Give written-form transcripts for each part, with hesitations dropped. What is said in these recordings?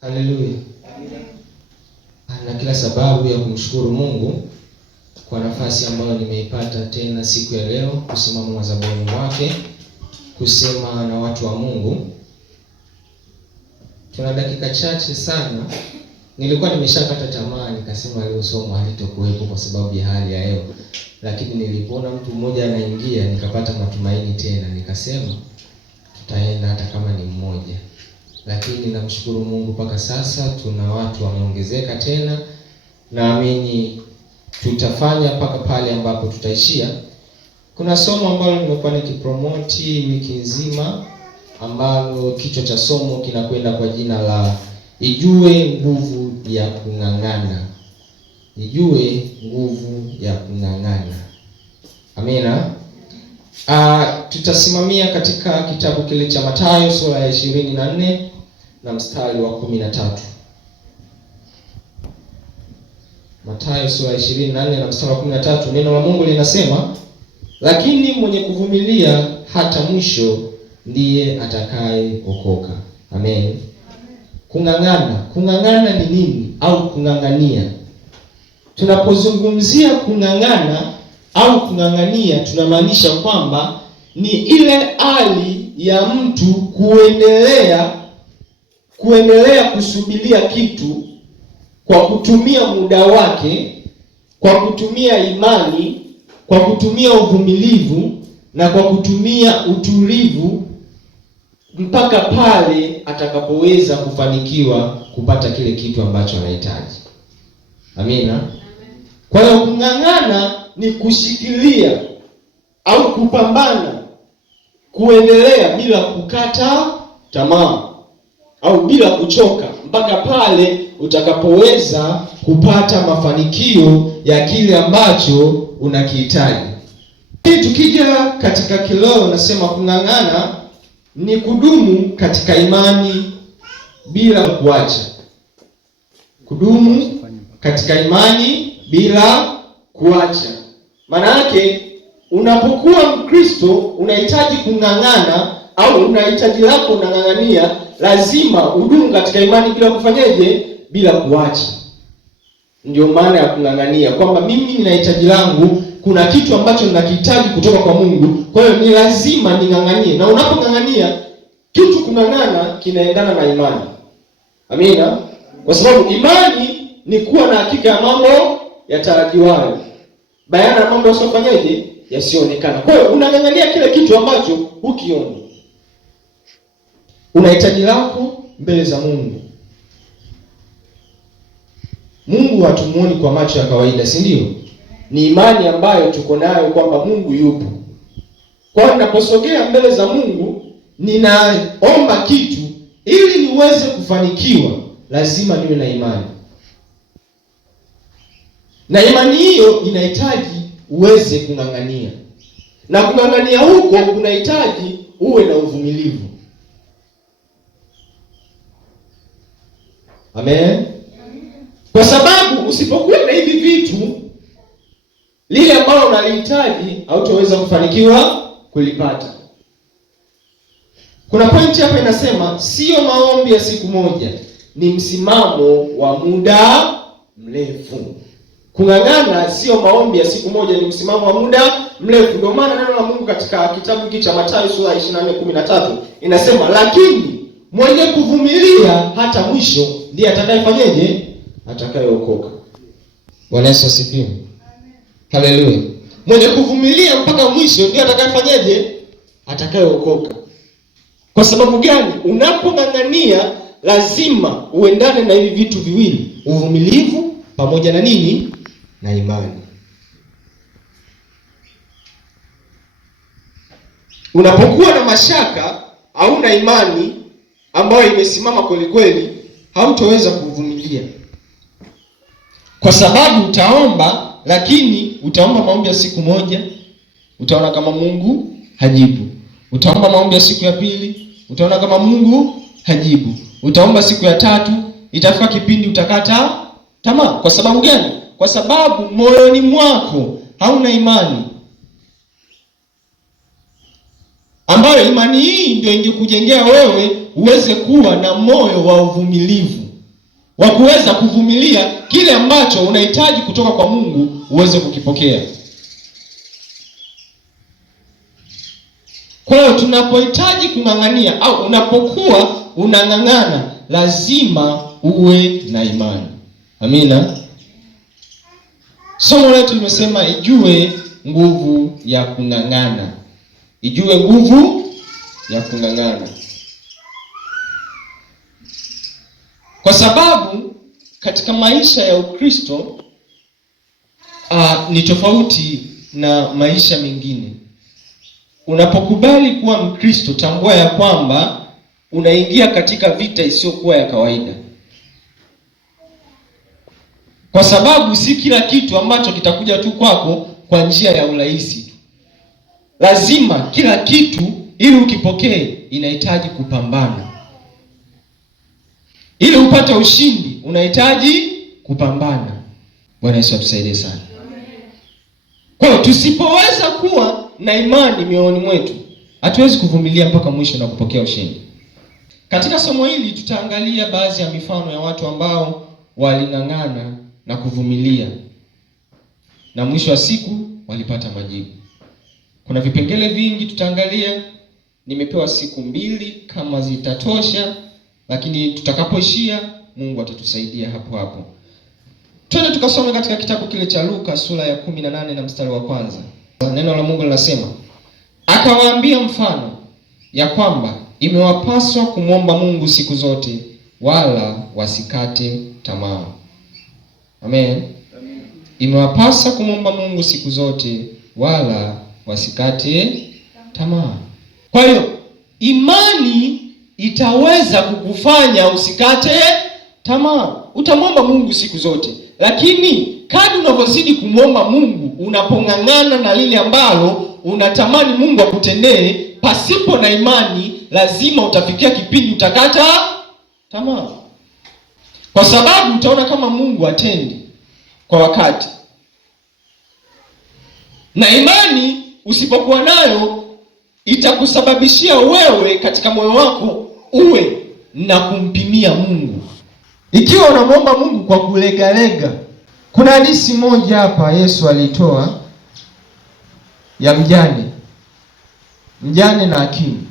Haleluya. Na kila sababu ya kumshukuru Mungu kwa nafasi ambayo nimeipata tena siku ya leo kusimama madhabahuni mwake kusema na watu wa Mungu. Tuna dakika chache sana. Nilikuwa nimeshakata tamaa nikasema leo somo halitokuwepo kwa sababu ya hali ya hewa. Lakini nilipoona mtu mmoja anaingia nikapata matumaini tena, nikasema tutaenda hata kama ni mmoja. Lakini namshukuru Mungu mpaka sasa tuna watu wameongezeka tena. Naamini tutafanya mpaka pale ambapo tutaishia. Kuna somo ambalo nimekuwa nikipromoti wiki nzima ambalo kichwa cha somo kinakwenda kwa jina la Ijue nguvu ya kung'ang'ana. Ijue nguvu ya kung'ang'ana. Amina. Tutasimamia katika kitabu kile cha Mathayo sura ya 24 na mstari wa 13. Mathayo sura ya 24 na mstari wa 13, neno la Mungu linasema, lakini mwenye kuvumilia hata mwisho ndiye atakayeokoka. Amen. Kung'ang'ana. Kung'ang'ana ni nini au kung'ang'ania? Tunapozungumzia kung'ang'ana au kung'ang'ania tunamaanisha kwamba ni ile hali ya mtu kuendelea kusubiria kitu kwa kutumia muda wake, kwa kutumia imani, kwa kutumia uvumilivu na kwa kutumia utulivu mpaka pale atakapoweza kufanikiwa kupata kile kitu ambacho anahitaji. Amina. Kwa hiyo kung'ang'ana ni kushikilia au kupambana, kuendelea bila kukata tamaa au bila kuchoka mpaka pale utakapoweza kupata mafanikio ya kile ambacho unakihitaji. Tukija katika kileo nasema kung'ang'ana ni kudumu katika imani bila kuacha. Kudumu katika imani bila kuacha. Maana yake unapokuwa Mkristo unahitaji kung'ang'ana au unahitaji lako unang'ang'ania, lazima udumu katika imani bila kufanyaje? Bila kuacha. Ndio maana ya kung'ang'ania, kwamba mimi nina hitaji langu, kuna kitu ambacho ninakihitaji kutoka kwa Mungu, kwa hiyo ni lazima ning'ang'anie. Na unapong'ang'ania kitu, kung'ang'ana kinaendana na imani. Amina. Kwa sababu imani ni kuwa na hakika ya mambo yatarajiwayo, bayana ya mambo yasiofanyaje? Yasionekana. Kwa hiyo unang'ang'ania kile kitu ambacho hukioni. Unahitaji lako mbele za Mungu. Mungu hatumuoni kwa macho ya kawaida, si ndio? Ni imani ambayo tuko nayo kwamba Mungu yupo. Kwa hiyo ninaposogea mbele za Mungu, ninaomba kitu ili niweze kufanikiwa, lazima niwe na imani. Na imani hiyo inahitaji uweze kung'ang'ania. Na kung'ang'ania huko kunahitaji uwe na uvumilivu. Amen. Kwa sababu usipokuwa na hivi vitu, lile ambalo unalihitaji hautaweza kufanikiwa kulipata. Kuna pointi hapa inasema, sio maombi ya siku moja, ni msimamo wa muda mrefu. Kung'ang'ana sio maombi ya siku moja, ni msimamo wa muda mrefu. Ndio maana neno la Mungu katika kitabu hiki cha Mathayo sura 24:13 inasema, lakini mwenye kuvumilia hata mwisho ndiye atakayefanyaje? Atakayeokoka. Bwana Yesu asifiwe. Amen. Haleluya. Mwenye kuvumilia mpaka mwisho ndiye atakayefanyaje? Atakayeokoka. Kwa sababu gani? Unapong'ang'ania lazima uendane na hivi vitu viwili, uvumilivu pamoja na nini? Na imani. Unapokuwa na mashaka au na imani ambayo imesimama kweli kweli, hautaweza kuvumilia. Kwa sababu utaomba, lakini utaomba maombi ya siku moja, utaona kama Mungu hajibu. Utaomba maombi ya siku ya pili, utaona kama Mungu hajibu. Utaomba siku ya tatu, itafika kipindi utakata tamaa. Kwa sababu gani? Kwa sababu moyoni mwako hauna imani, ambayo imani hii ndio ingekujengea wewe uweze kuwa na moyo wa uvumilivu. wa kuweza kuvumilia kile ambacho unahitaji kutoka kwa Mungu uweze kukipokea. Kwa hiyo tunapohitaji kung'ang'ania au unapokuwa unang'ang'ana, lazima uwe na imani. Amina. Somo letu limesema ijue nguvu ya kung'ang'ana. Ijue nguvu ya kung'ang'ana. Kwa sababu katika maisha ya Ukristo ni tofauti na maisha mengine. Unapokubali kuwa Mkristo, tambua ya kwamba unaingia katika vita isiyokuwa ya kawaida. Kwa sababu si kila kitu ambacho kitakuja tu kwako kwa njia ya urahisi. Lazima kila kitu ili ukipokee inahitaji kupambana. Ili upate ushindi unahitaji kupambana. Bwana Yesu atusaidie sana. Kwa hiyo tusipoweza kuwa na imani mioyoni mwetu, hatuwezi kuvumilia mpaka mwisho na kupokea ushindi. Katika somo hili tutaangalia baadhi ya mifano ya watu ambao waling'ang'ana na kuvumilia na mwisho wa siku walipata majibu. Kuna vipengele vingi tutaangalia. Nimepewa siku 2 kama zitatosha, lakini tutakapoishia Mungu atatusaidia hapo hapo. Twende tukasome katika kitabu kile cha Luka sura ya 18 na mstari wa kwanza. Neno la Mungu linasema, akawaambia mfano ya kwamba imewapaswa kumwomba Mungu siku zote, wala wasikate tamaa. Amen. Imewapasa kumwomba Mungu siku zote, wala wasikate tamaa. Kwa hiyo imani itaweza kukufanya usikate tamaa. Utamwomba Mungu siku zote, lakini kadri unavyozidi kumwomba Mungu, unapong'ang'ana na lile ambalo unatamani Mungu akutendee, pasipo na imani, lazima utafikia kipindi utakata tamaa. Kwa sababu utaona kama Mungu atendi kwa wakati. Na imani usipokuwa nayo itakusababishia wewe katika moyo wako uwe na kumpimia Mungu. Ikiwa unamwomba Mungu kwa kulegalega. Kuna hadithi moja hapa Yesu alitoa ya mjane na hakimu,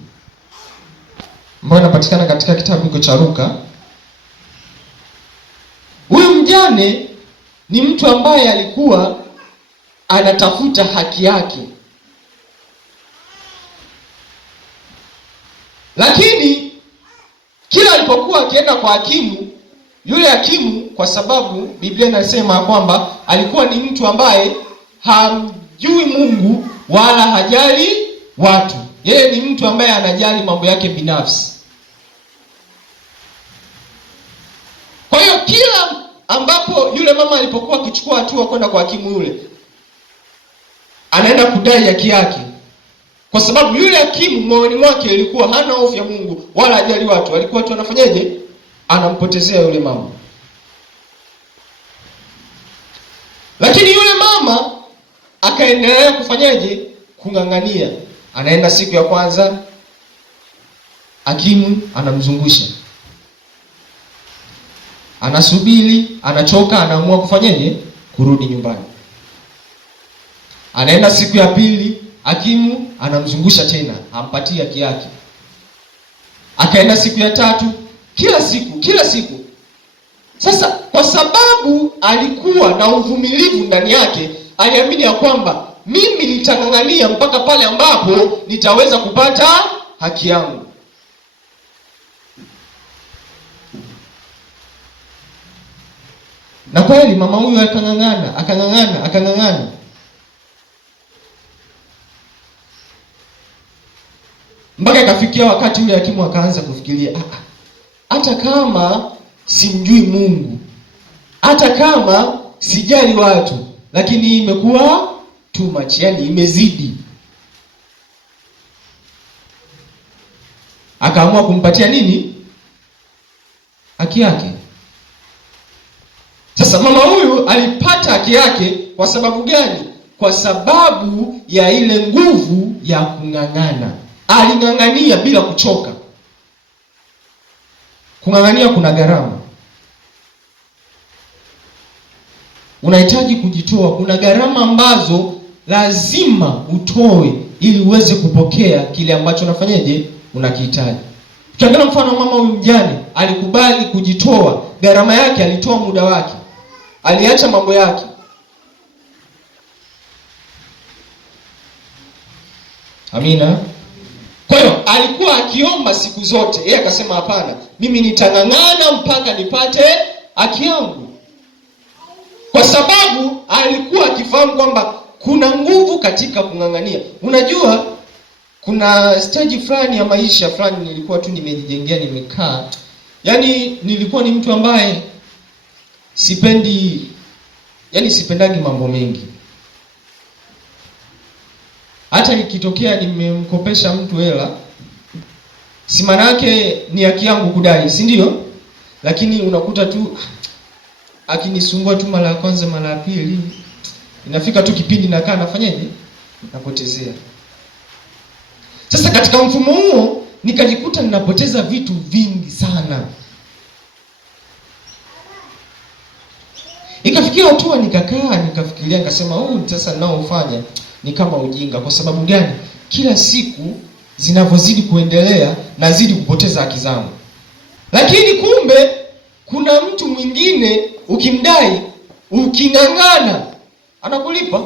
ambayo inapatikana katika kitabu hiko cha Luka. Huyu mjane ni mtu ambaye alikuwa anatafuta haki yake. Lakini kila alipokuwa akienda kwa hakimu, yule hakimu, kwa sababu Biblia inasema kwamba alikuwa ni mtu ambaye hamjui Mungu wala hajali watu. Yeye ni mtu ambaye anajali mambo yake binafsi. Kwa hiyo kila ambapo yule mama alipokuwa akichukua hatua kwenda kwa hakimu yule, anaenda kudai haki yake. Kwa sababu yule hakimu moyoni mwake ilikuwa hana hofu ya Mungu wala hajali watu. Alikuwa tu anafanyaje? Anampotezea yule mama. Lakini yule mama akaendelea kufanyaje? Kung'ang'ania. Anaenda siku ya kwanza, hakimu anamzungusha. Anasubiri, anachoka, anaamua kufanyaje? Kurudi nyumbani. Anaenda siku ya pili, hakimu anamzungusha tena, hampatii haki yake. Akaenda siku ya tatu, kila siku. Sasa kwa sababu alikuwa na uvumilivu ndani yake, aliamini ya kwamba mimi nitang'ang'ania mpaka pale ambapo nitaweza kupata haki yangu. Na kweli mama huyu akang'ang'ana. Mpaka ikafikia wakati yule hakimu akaanza kufikiria, hata kama simjui Mungu, hata kama sijali watu, lakini imekuwa too much, yani imezidi. Akaamua kumpatia nini? Haki yake. Sasa mama huyu alipata haki yake kwa sababu gani? Kwa sababu ya ile nguvu ya kung'ang'ana. Aling'ang'ania bila kuchoka. Kung'ang'ania kuna gharama. unahitaji kujitoa. Kuna gharama ambazo lazima utoe ili uweze kupokea kile ambacho unafanyaje, unakihitaji. Tukiangalia mfano mama huyu mjane, alikubali kujitoa, gharama yake, alitoa muda wake, aliacha mambo yake. Amina. Kwa hiyo alikuwa akiomba siku zote, yeye akasema hapana, mimi nitang'ang'ana mpaka nipate haki yangu, kwa sababu alikuwa akifahamu kwamba kuna nguvu katika kung'ang'ania. Unajua, kuna stage fulani ya maisha fulani nilikuwa tu nimejijengea, nimekaa, yaani nilikuwa ni mtu ambaye sipendagi mambo mengi. Hata ikitokea nimemkopesha mtu hela, si maana yake ni haki yangu kudai, si ndio? Lakini unakuta tu akinisumbua tu mara ya kwanza, mara ya pili, inafika tu kipindi nakaa nafanyaje, napotezea. Sasa katika mfumo huo nikajikuta ninapoteza vitu vingi sana. Ikafikia hatua nikakaa nikafikiria, nikasema sasa ninaofanya ni kama ujinga. Kwa sababu gani? Kila siku zinavyozidi kuendelea nazidi kupoteza haki zangu. Lakini kumbe kuna mtu mwingine ukimdai, uking'ang'ana, anakulipa.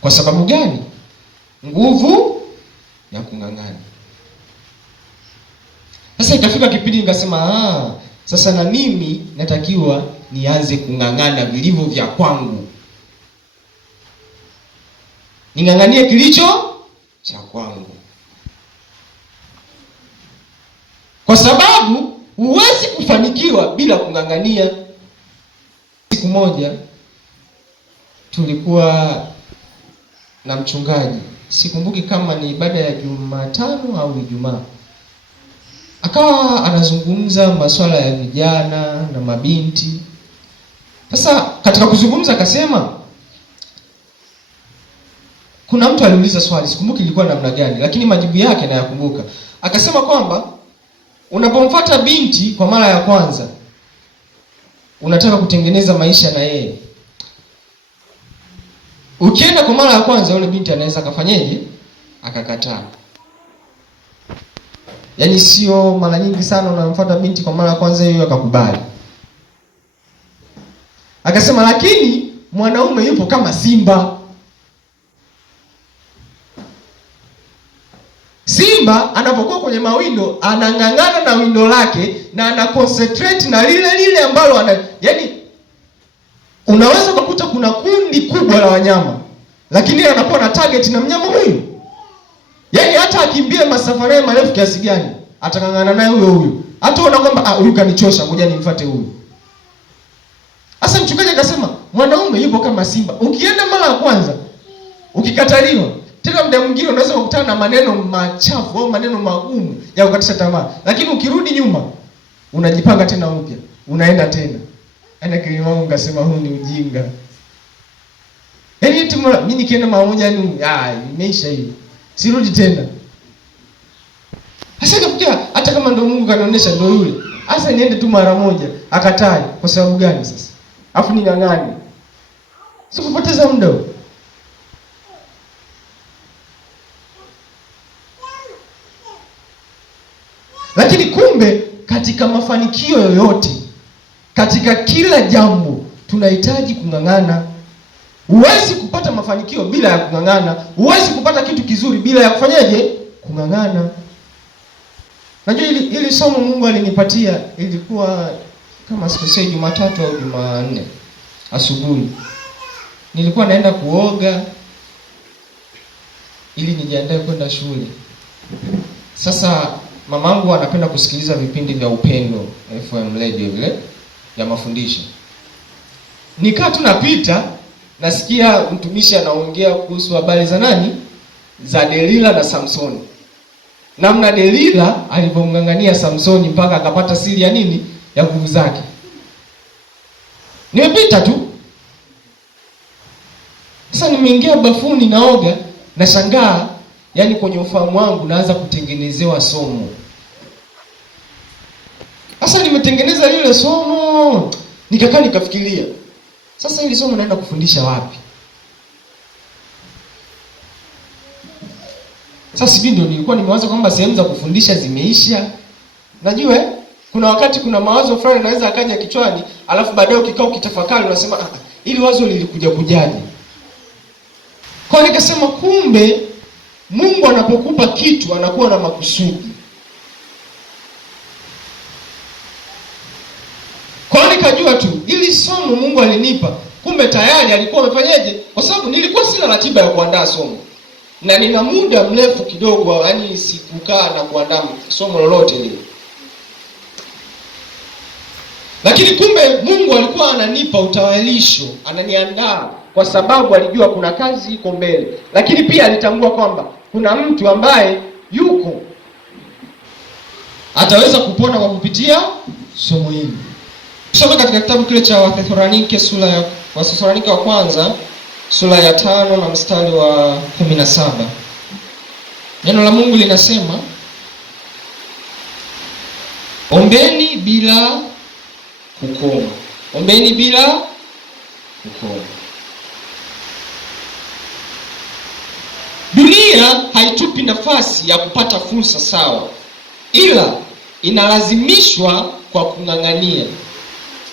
Kwa sababu gani? Nguvu ya kung'ang'ana. Sasa ikafika kipindi nikasema, sasa na mimi natakiwa nianze kung'ang'ana vilivyo vya kwangu, ning'ang'anie kilicho cha kwangu, kwa sababu huwezi kufanikiwa bila kung'ang'ania. Siku moja tulikuwa na mchungaji, sikumbuki kama ni ibada ya Jumatano au Ijumaa, akawa anazungumza masuala ya vijana na mabinti. Sasa katika kuzungumza akasema, kuna mtu aliuliza swali, sikumbuki ilikuwa namna gani, lakini majibu yake nayakumbuka. Akasema kwamba unapomfuata binti kwa mara ya kwanza, unataka kutengeneza maisha na yeye, ukienda kwa mara ya kwanza, yule binti anaweza akafanyeje, akakataa. Yaani sio mara nyingi sana unamfuata binti kwa mara ya kwanza hiyo akakubali. Akasema lakini mwanaume yupo kama simba. Simba anapokuwa kwenye mawindo anang'ang'ana na windo lake na ana concentrate na lile ambalo yaani unaweza kukuta kuna kundi kubwa la wanyama, lakini yeye anakuwa na target na mnyama huyu. Yaani hata akimbie masafa marefu kiasi gani, atang'ang'ana naye huyo. Hata unaona kwamba huyu kanichosha, ngoja nimfuate huyu. Sasa mchungaji akasema mwanaume yupo kama simba. Ukienda mara ya kwanza, ukikataliwa, tena muda mwingine unaweza kukutana na maneno machafu au maneno magumu ya kukatisha tamaa. Lakini ukirudi nyuma, unajipanga tena upya, unaenda tena. Kilimo wangu ngasema huu ni ujinga. Yaani eti mimi nikienda mara moja imeisha hiyo, sirudi tena. Sasa kafikia hata kama ndio Mungu kanionyesha ndio yule, sasa niende tu mara moja, akatai. Kwa sababu gani sasa? Afu ning'ang'ane, sikupoteza muda. Lakini kumbe katika mafanikio yoyote, katika kila jambo tunahitaji kung'ang'ana. Huwezi kupata mafanikio bila ya kung'ang'ana. Huwezi kupata kitu kizuri bila ya kufanyaje? Kung'ang'ana. Najua ili somo Mungu alinipatia ilikuwa kama sikosei Jumatatu au Jumanne asubuhi. Nilikuwa naenda kuoga ili nijiandae kwenda shule. Sasa mamangu anapenda kusikiliza vipindi vya Upendo FM radio vile ya mafundisho. Nikaa tunapita, nasikia mtumishi anaongea kuhusu habari za nani? Za Delila na Samsoni. Namna Delila alipomng'ang'ania Samsoni mpaka akapata siri ya nini? Ya nguvu zake. Nimepita tu. Sasa nimeingia bafuni naoga, nashangaa, yaani kwenye ufahamu wangu naanza kutengenezewa somo. Sasa nimetengeneza lile somo, nikakaa nikafikiria, sasa hili somo naenda kufundisha wapi? Sasa sijui, ndio nilikuwa nimewaza kwamba sehemu za kufundisha zimeisha. Najua kuna wakati kuna mawazo fulani naweza akaja kichwani, alafu baadaye ukikaa ukitafakari unasema ili wazo lilikuja kujaje? Kwa nikasema kumbe Mungu anapokupa kitu anakuwa na makusudi. Kwa nikajua tu ili somo Mungu alinipa, kumbe tayari alikuwa amefanyaje, kwa sababu nilikuwa sina ratiba ya kuandaa somo. Na nina muda mrefu kidogo, yaani sikukaa na kuandaa somo lolote lile. Lakini kumbe Mungu alikuwa ananipa utayarisho, ananiandaa kwa sababu alijua kuna kazi iko mbele. Lakini pia alitambua kwamba kuna mtu ambaye yuko ataweza kupona kwa kupitia somo hili. Tusome katika kitabu kile cha Wathesalonike Wathesalonike wa kwanza sura ya 5 na mstari wa 17. Neno la Mungu linasema, ombeni bila kukoma. Ombeni bila kukoma. Dunia haitupi nafasi ya kupata fursa sawa, ila inalazimishwa kwa kung'ang'ania.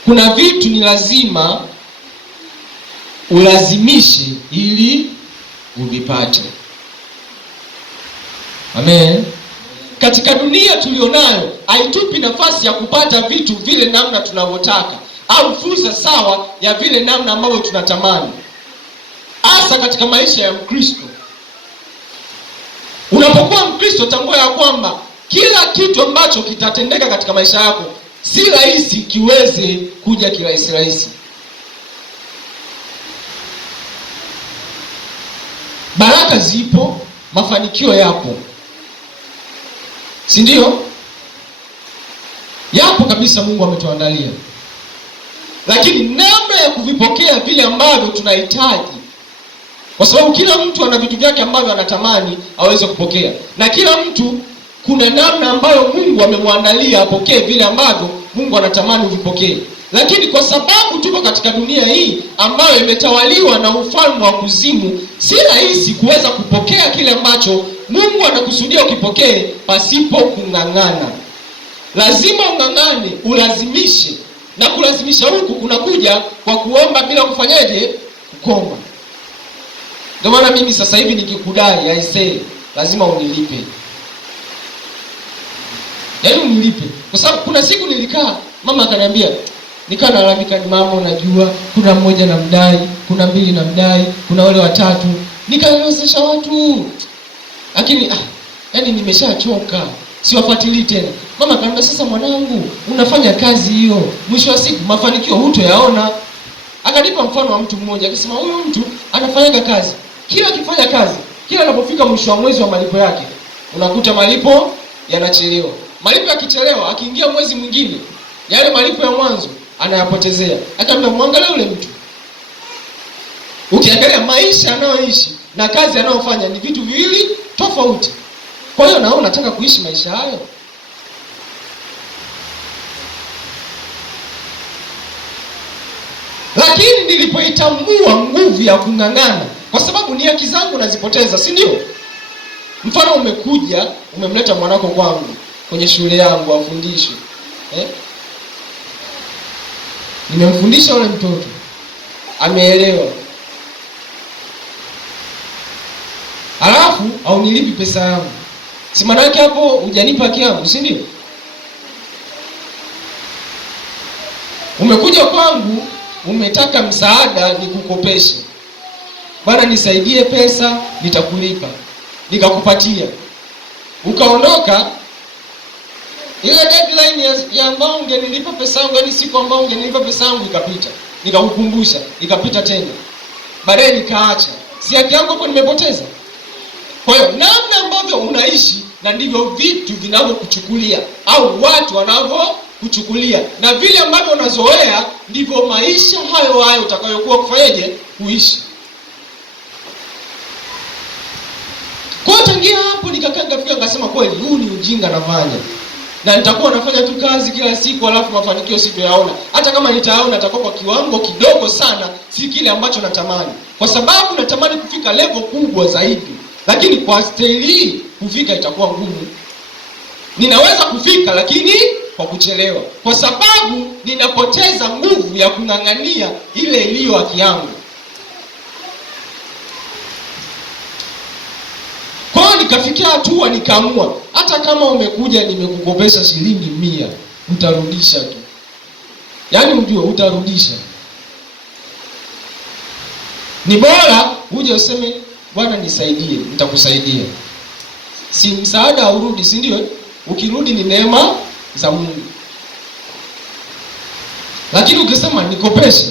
Kuna vitu ni lazima ulazimishe ili uvipate. Amen. Katika dunia tulionayo haitupi nafasi ya kupata vitu vile namna tunavyotaka, au fursa sawa ya vile namna ambavyo tunatamani. Hasa katika maisha ya Mkristo. Unapokuwa Mkristo, tambua ya kwamba kila kitu ambacho kitatendeka katika maisha yako si rahisi kiweze kuja kirahisi. Baraka zipo, mafanikio yapo. Si ndio? Yapo kabisa, Mungu ametuandalia. Lakini namna ya kuvipokea vile ambavyo tunahitaji, kwa sababu kila mtu ana vitu vyake ambavyo anatamani aweze kupokea, na kila mtu kuna namna ambayo Mungu amemwandalia apokee vile ambavyo Mungu anatamani uvipokee. Lakini kwa sababu tuko katika dunia hii ambayo imetawaliwa na ufalme wa kuzimu, si rahisi kuweza kupokea kile ambacho Mungu anakusudia ukipokee pasipo kung'ang'ana. Lazima ung'ang'ane, ulazimishe. Na kulazimisha huku kunakuja kwa kuomba bila kufanyaje? Kukoma. Ndio maana mimi sasa hivi nikikudai, I say, lazima unilipe. Yaani unilipe. Kwa sababu kuna siku nilikaa, mama akaniambia, nikaa nalalamika, ni mama unajua, kuna mmoja na mdai, kuna mbili na mdai, kuna wale watatu. Nikaelezesha watu. Lakini yaani nimeshachoka, siwafuatilii tena. Mama akaniambia, sasa mwanangu, unafanya kazi hiyo, mwisho wa siku mafanikio hutoyaona. Akanipa mfano wa mtu mmoja, akasema huyu mtu anafanyaga kazi. Kila akifanya kazi, kila anapofika mwisho wa mwezi wa malipo yake, unakuta malipo yanachelewa. Malipo yakichelewa, akiingia mwezi mwingine, yale malipo ya mwanzo anayapotezea. Akamwambia, muangalie yule mtu. Ukiangalia maisha anayoishi na kazi anayofanya ni vitu viwili tofauti. Kwa hiyo nao nataka kuishi maisha hayo. Lakini nilipoitambua nguvu ya kung'ang'ana, kwa sababu ni haki zangu nazipoteza, si ndio? Mfano umekuja, umemleta mwanako kwangu kwenye shule yangu afundishwe. Nimemfundisha yule mtoto, ameelewa. Alafu au nilipi pesa yangu. Si maana yake hapo hujanipa haki yangu, si ndio? Umekuja kwangu, umetaka msaada nikukopeshe. Bwana nisaidie pesa, nitakulipa. Nikakupatia. Ukaondoka, ile deadline ya ambao ungenilipa pesa yangu, yani siku ambao ungenilipa pesa yangu ikapita. Nikakukumbusha, ikapita tena. Baadaye nikaacha. Si haki yangu hapo nimepoteza? Kwa hiyo namna ambavyo unaishi na ndivyo vitu vinavyokuchukulia au watu wanavyokuchukulia, na vile ambavyo unazoea ndivyo maisha hayo utakayokuwa kufanyaje kuishi. Kwa tangia hapo nikakaa nikafika nikasema kweli huu ni ujinga nafanya. na nitakuwa nafanya tu kazi kila siku alafu mafanikio sitayaona. Hata kama nitayaona atakuwa kwa kiwango kidogo sana, si kile ambacho natamani, kwa sababu natamani kufika level kubwa zaidi, lakini kwa staili hii kufika itakuwa ngumu. Ninaweza kufika lakini kwa kuchelewa, kwa sababu ninapoteza nguvu ya kung'ang'ania ile iliyo haki yangu. Kwa hiyo nikafikia hatua nikaamua, hata kama umekuja nimekukopesha shilingi 100, utarudisha tu. Yaani ujue utarudisha. Ni bora uje useme Bwana nisaidie, nitakusaidia. Si msaada urudi, si ndio? Ukirudi ni neema za Mungu. Lakini ukisema nikopeshe,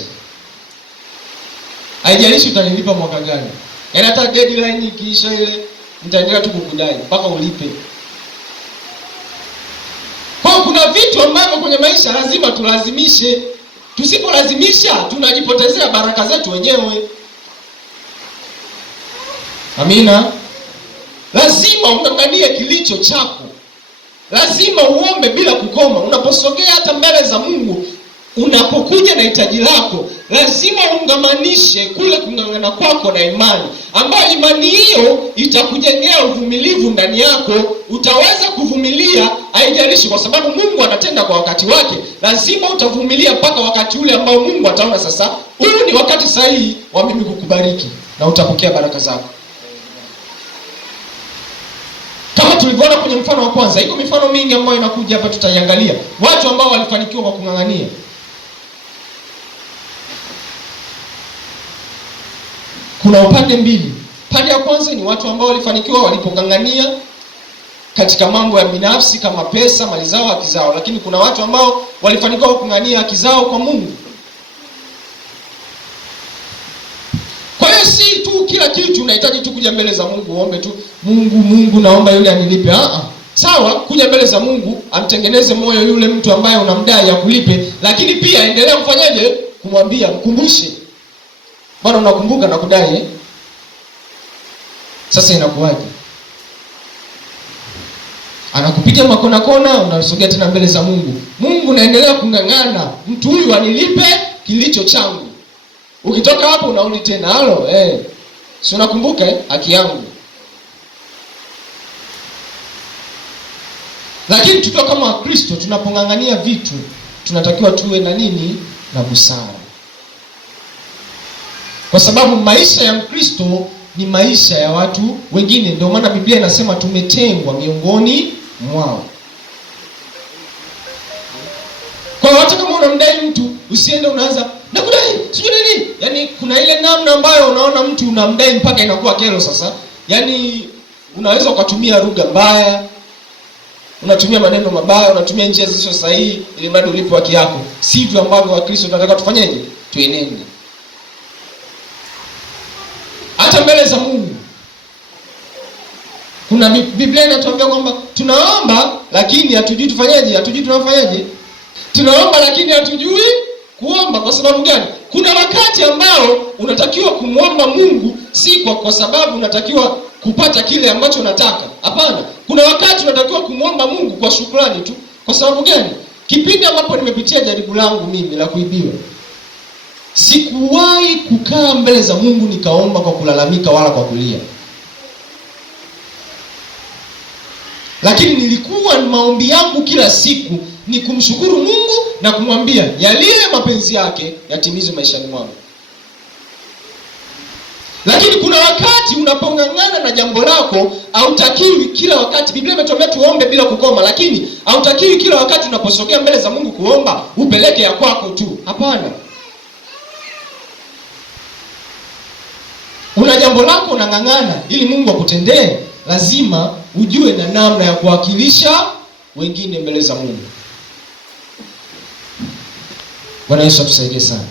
haijalishi utanilipa mwaka gani. Yaani hata deadline ikiisha ile nitaendelea tu kukudai mpaka ulipe. Kwa kuna vitu ambavyo kwenye maisha lazima tulazimishe. Tusipolazimisha tunajipotezea baraka zetu wenyewe. Amina. Lazima ung'ang'anie kilicho chako. Lazima uombe bila kukoma. Unaposogea hata mbele za Mungu, unapokuja na hitaji lako, lazima ungamanishe kule kung'ang'ana kwako na imani, ambayo imani hiyo itakujengea uvumilivu ndani yako. Utaweza kuvumilia, haijalishi, kwa sababu Mungu anatenda kwa wakati wake. Lazima utavumilia mpaka wakati ule ambao Mungu ataona sasa huu ni wakati sahihi wa mimi kukubariki, na utapokea baraka zako. Kama tulivyoona kwenye mfano wa kwanza, iko mifano mingi ambayo inakuja hapa tutaiangalia. Watu ambao walifanikiwa kwa kung'ang'ania. Kuna upande mbili. Pande ya kwanza ni watu ambao walifanikiwa walipong'ang'ania katika mambo ya binafsi kama pesa, mali zao, haki zao. Lakini kuna watu ambao walifanikiwa kung'ang'ania haki zao kwa Mungu. Kwa hiyo si tu kila kitu unahitaji tu kuja mbele za Mungu uombe tu, Mungu naomba yule anilipe. Sawa, kuja mbele za Mungu amtengeneze moyo yule mtu ambaye unamdai akulipe, lakini pia endelea kufanyaje? Kumwambia, mkumbushe. Bwana unakumbuka na kudai Sasa inakuwaje? Anakupiga makona kona, unasogea tena mbele za Mungu. Mungu naendelea kung'ang'ana, mtu huyu anilipe kilicho changu. Ukitoka hapo unarudi tena, halo si unakumbuka haki yangu. Lakini tukiwa kama Wakristo tunapong'ang'ania vitu, tunatakiwa tuwe na nini? Na busara. Kwa sababu maisha ya Mkristo ni maisha ya watu wengine. Ndio maana Biblia inasema tumetengwa miongoni mwao. Kwa hata kama unamdai mtu, usiende unaanza nakudai sijui nini. Yaani kuna ile namna ambayo unaona mtu unamdai mpaka inakuwa kero sasa. Yaani unaweza ukatumia lugha mbaya, unatumia maneno mabaya, unatumia njia zisizo sahihi ili mradi ulipe haki yako. Sivyo ambavyo Wakristo tunataka tufanyeje? Tuenende. Hata mbele za Mungu. Kuna Biblia inatuambia kwamba tunaomba lakini hatujui tufanyeje, hatujui tunafanyaje. Tunaomba lakini hatujui kuomba. Kwa sababu gani? Kuna wakati ambao unatakiwa kumwomba Mungu si kwa sababu unatakiwa kupata kile ambacho unataka. Hapana. Kuna wakati unatakiwa kumwomba Mungu kwa shukrani tu. Kwa sababu gani? Kipindi ambapo nimepitia jaribu langu mimi la kuibiwa, sikuwahi kukaa mbele za Mungu nikaomba kwa kulalamika wala kwa kulia. Lakini nilikuwa maombi yangu kila siku ni kumshukuru Mungu na kumwambia yaliye mapenzi yake yatimizwe maishani mwangu. Lakini kuna wakati unapong'ang'ana na jambo lako, hautakiwi kila wakati. Biblia imetuambia tuombe bila kukoma, lakini hautakiwi kila wakati unaposogea mbele za Mungu kuomba upeleke ya kwako tu. Hapana. Una jambo lako unang'ang'ana ili Mungu akutendee, lazima ujue na namna ya kuwakilisha wengine mbele za Mungu. Bwana Yesu atusaidie sana.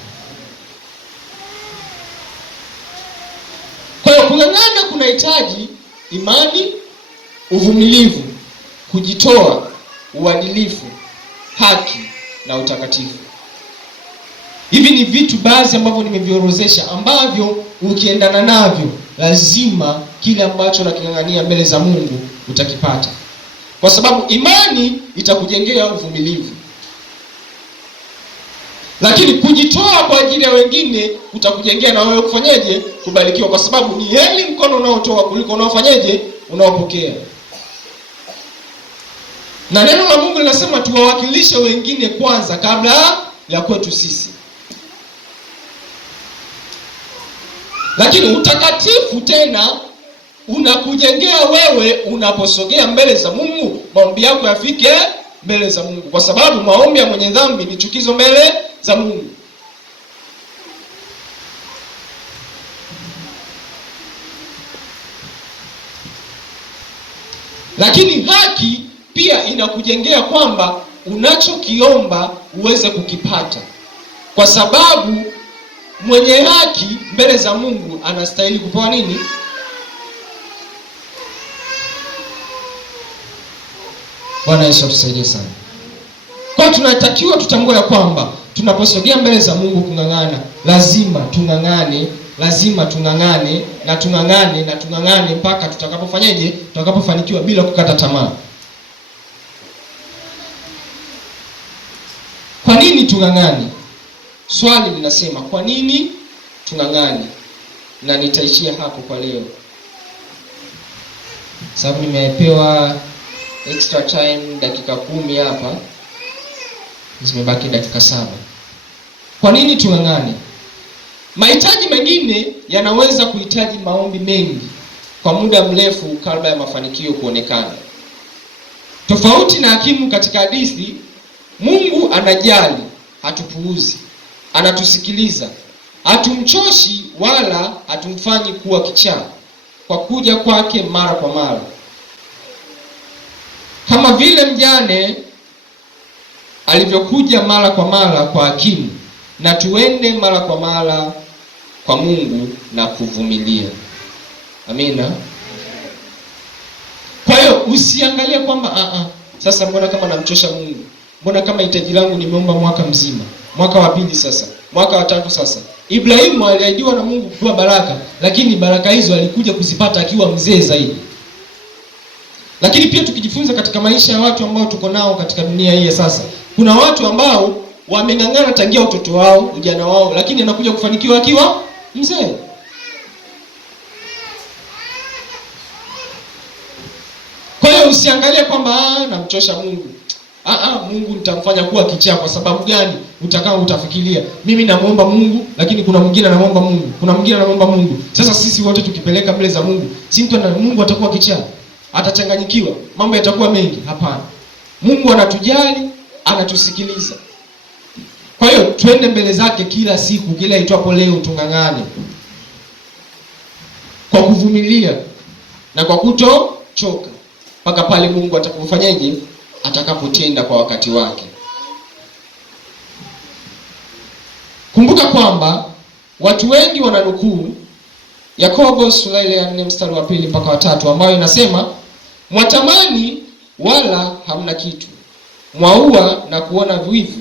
Kwa hiyo kung'ang'ana kunahitaji imani, uvumilivu, kujitoa, uadilifu, haki na utakatifu. Hivi ni vitu baadhi ambavyo nimeviorozesha ambavyo ukiendana navyo lazima kile ambacho unaking'ang'ania mbele za Mungu utakipata. kwa sababu imani itakujengea uvumilivu. Lakini kujitoa kwa ajili ya wengine utakujengea na wewe kufanyeje? Kubarikiwa, kwa sababu ni heri mkono unaotoa kuliko unaofanyeje? Unaopokea. Na neno la Mungu linasema tuwawakilishe wengine kwanza kabla ya kwetu sisi. Lakini utakatifu tena unakujengea wewe unaposogea mbele za Mungu, maombi yako yafike mbele za Mungu, kwa sababu maombi ya mwenye dhambi ni chukizo mbele za Mungu. Lakini haki pia inakujengea kwamba unachokiomba uweze kukipata, kwa sababu mwenye haki mbele za Mungu anastahili kupewa nini? Bwana Yesu atusaidie sana. Kwa tunatakiwa tutambue ya kwamba tunaposogea mbele za Mungu kung'ang'ana, lazima tung'ang'ane na tung'ang'ane mpaka tutakapofanyaje? Tutakapofanikiwa bila kukata tamaa. Kwa nini tung'ang'ane? Swali linasema kwa nini tung'ang'ane? Na nitaishia hapo kwa leo, sababu nimepewa extra time dakika 10 hapa, zimebaki dakika 7. Kwa nini tung'ang'ane? Mahitaji mengine yanaweza kuhitaji maombi mengi kwa muda mrefu kabla ya mafanikio kuonekana. Tofauti na hakimu katika hadithi, Mungu anajali, hatupuuzi, anatusikiliza, hatumchoshi wala hatumfanyi kuwa kichaa kwa kuja kwake mara kwa mara. Kama vile mjane alivyokuja mara kwa mara kwa hakimu, na tuende mara kwa mara kwa Mungu na kuvumilia. Amina. Kwa hiyo usiangalie kwamba sasa mbona kama namchosha Mungu, mbona kama hitaji langu nimeomba mwaka mzima, mwaka wa 2 sasa, mwaka wa 3 sasa. Ibrahimu aliahidiwa na Mungu kupewa baraka, lakini baraka hizo alikuja kuzipata akiwa mzee zaidi. Lakini pia tukijifunza katika maisha ya watu ambao tuko nao katika dunia hii sasa, kuna watu ambao wameng'ang'ana tangia utoto wao, ujana wao, lakini anakuja kufanikiwa akiwa mzee. Kwa hiyo usiangalie kwamba namchosha Mungu. Mungu nitamfanya kuwa kichaa. Kwa sababu gani? Utafikiria mimi namuomba Mungu, lakini kuna mwingine anamuomba Mungu, kuna mwingine anamuomba Mungu. Sasa sisi wote tukipeleka mbele za Mungu, si mtu na Mungu atakuwa kichaa, atachanganyikiwa, mambo yatakuwa mengi. Hapana. Mungu anatujali, anatusikiliza. Kwa hiyo twende mbele zake kila siku, kila itwapo leo tung'ang'ane kwa kuvumilia na kwa kutochoka mpaka pale Mungu atakapofanyaje? Atakapotenda kwa wakati wake. Kumbuka kwamba watu wengi wananukuu Yakobo sura ya 4 mstari wa 2 mpaka wa 3 ambayo inasema, mwatamani wala hamna kitu, mwaua na kuona wivu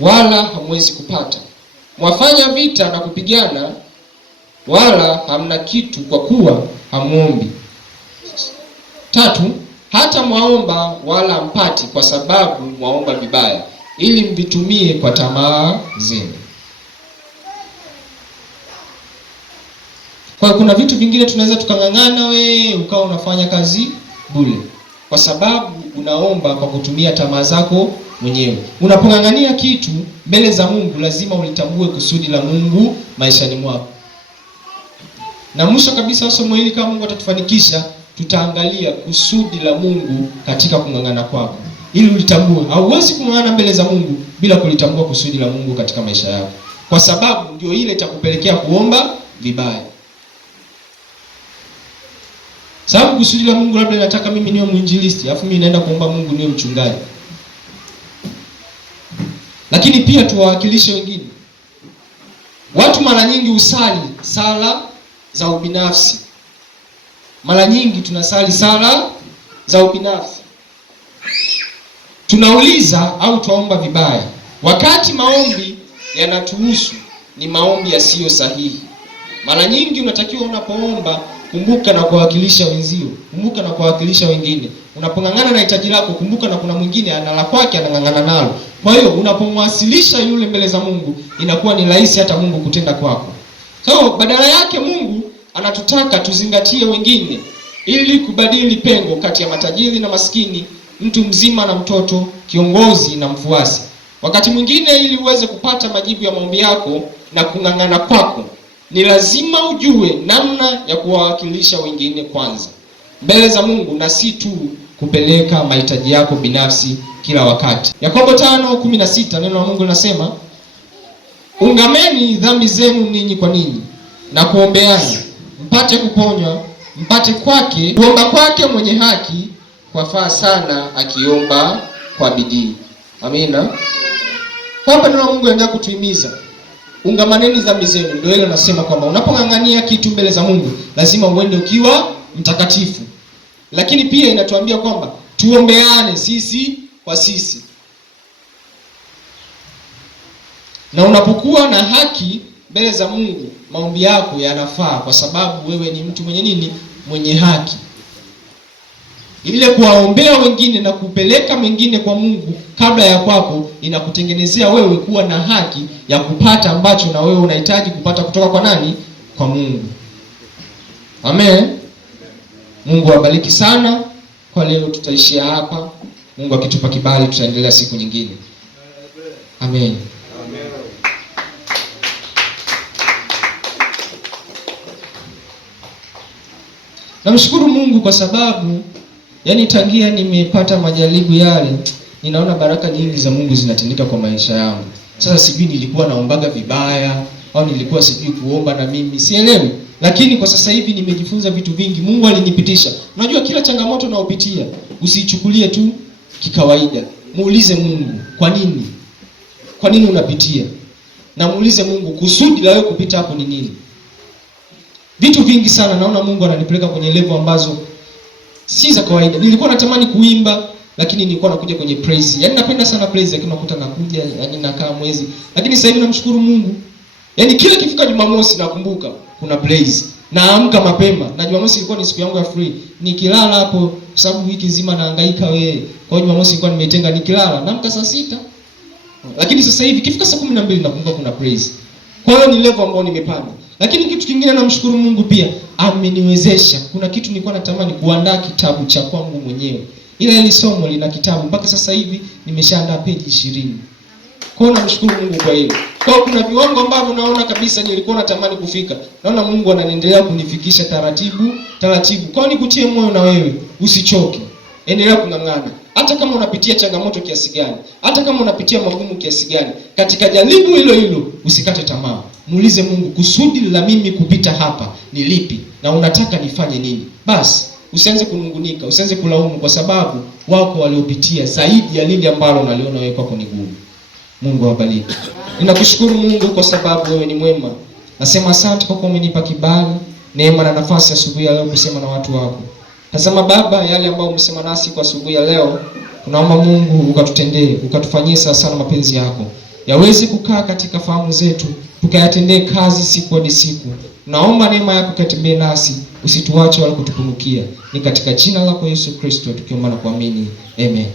wala hamwezi kupata, mwafanya vita na kupigana wala hamna kitu, kwa kuwa hamuombi. 3, hata mwaomba wala mpati, kwa sababu mwaomba vibaya, ili mvitumie kwa tamaa zenu. Kwa kuna vitu vingine tunaweza tukang'ang'ana, ukawa unafanya kazi bure, kwa sababu unaomba kwa kutumia tamaa zako mwenyewe. Unapong'ang'ania kitu mbele za Mungu, lazima ulitambue kusudi la Mungu maishani mwako. Na mwisho kabisa somo hili, kama Mungu atatufanikisha, tutaangalia kusudi la Mungu katika kung'ang'ana kwako, ili ulitambue. Hauwezi kung'ang'ana mbele za Mungu bila kulitambua kusudi la Mungu katika maisha yako, kwa sababu ndio ile itakupelekea kuomba vibaya. Sababu kusudi la Mungu labda nataka mimi niwe mwinjilisti, afu mimi naenda kuomba Mungu niwe mchungaji. Lakini pia tuwawakilishe wengine. Watu mara nyingi usali sala za ubinafsi. Mara nyingi tunasali sala za ubinafsi. Tunauliza au tuomba vibaya, wakati maombi yanatuhusu ni maombi yasiyo sahihi. Mara nyingi unatakiwa unapoomba kumbuka na kuwakilisha wenzio, kumbuka na kuwakilisha wengine. Unapong'ang'ana na hitaji lako, kumbuka na kuna mwingine ana la kwake anang'ang'ana nalo. Kwa hiyo unapomwasilisha yule mbele za Mungu, inakuwa ni rahisi hata Mungu kutenda kwako. So badala yake Mungu anatutaka tuzingatie wengine ili kubadili pengo kati ya matajiri na maskini, mtu mzima na mtoto, kiongozi na mfuasi. Wakati mwingine ili uweze kupata majibu ya maombi yako na kung'ang'ana kwako, ni lazima ujue namna ya kuwawakilisha wengine kwanza mbele za Mungu, na si tu kupeleka mahitaji yako binafsi kila wakati. Yakobo 5:16 neno la Mungu linasema, ungameni dhambi zenu ninyi kwa ninyi na kuombeana mpate kuponywa, mpate kwake kuomba kwake mwenye haki kwafaa sana akiomba kwa bidii. Amina. Hapa neno la Mungu anaendelea kutuhimiza ungamaneni dhambi zenu. Ndio ile nasema kwamba unapong'ang'ania kitu mbele za Mungu lazima uende ukiwa mtakatifu. Lakini pia inatuambia kwamba tuombeane sisi kwa sisi. Na unapokuwa na haki mbele za Mungu, maombi yako yanafaa kwa sababu wewe ni mtu mwenye nini? Mwenye haki. Ile kuwaombea wengine na kupeleka mengine kwa Mungu kabla ya kwako, inakutengenezea wewe kuwa na haki ya kupata ambacho na wewe unahitaji kupata kutoka kwa nani? Kwa Mungu. Amen. Mungu awabariki sana. Kwa leo tutaishia hapa. Mungu akitupa kibali tutaendelea siku nyingine. Amen. Namshukuru Mungu kwa sababu tangia nimepata majaribu yale, ninaona baraka nyingi za Mungu zinatendeka kwa maisha yangu. Sasa sijui nilikuwa naombaga vibaya au nilikuwa sijui kuomba na mimi, sielewi. Lakini kwa sasa hivi nimejifunza vitu vingi. Mungu alinipitisha. Unajua kila changamoto unayopitia usiichukulie tu kikawaida. Muulize Mungu, kwa nini? Kwa nini unapitia? Na muulize Mungu kusudi la wewe kupita hapo ni nini? Vitu vingi sana naona Mungu ananipeleka kwenye level ambazo si za kawaida. Nilikuwa natamani kuimba lakini nilikuwa nakuja kwenye praise. Napenda sana praise lakini nakuta nakuja nakaa mwezi. Lakini sasa hivi namshukuru Mungu. Kila kifika Jumamosi nakumbuka kuna praise. Naamka mapema. Na Jumamosi ilikuwa ni siku yangu ya free. Nikilala hapo sababu wiki nzima nahangaika wewe. Kwa hiyo Jumamosi ilikuwa nimetenga nikilala naamka saa 6. Lakini sasa hivi kifika saa 12 nakumbuka kuna praise. Kwa hiyo ni level ambayo nimepanda. Lakini kitu kingine namshukuru Mungu pia, ameniwezesha. Kuna kitu nilikuwa natamani kuandaa kitabu cha kwangu mwenyewe. Ile somo lina kitabu mpaka sasa hivi nimeshaandaa peji 20. Kwa hiyo namshukuru Mungu kwa hiyo. Kwa hiyo kuna viwango ambavyo naona kabisa nilikuwa natamani kufika. Naona Mungu anaendelea kunifikisha taratibu. Kwa hiyo nikutie moyo na wewe, usichoke. Endelea kung'ang'ana. Hata kama unapitia changamoto kiasi gani, hata kama unapitia magumu kiasi gani, katika jaribu hilo usikate tamaa. Muulize Mungu, kusudi la mimi kupita hapa ni lipi na unataka nifanye nini? Basi usianze kunungunika, usianze kulaumu kwa sababu wako waliopitia zaidi ya lile ambalo unaliona wewe kwako ni gumu. Mungu awabariki. Ninakushukuru Mungu kwa sababu wewe ni mwema. Nasema asante kwa kuwa umenipa kibali, neema na nafasi asubuhi ya leo kusema na watu wako. Tazama Baba, yale ambayo umesema nasi kwa asubuhi ya leo, tunaomba Mungu ukatutendee, ukatufanyie sana mapenzi yako yaweze kukaa katika fahamu zetu, tukayatendee kazi siku hadi siku. Naomba neema yako katembee nasi, usituache wala kutupunukia. Ni katika jina lako Yesu Kristo tukiomba na kuamini. Amen.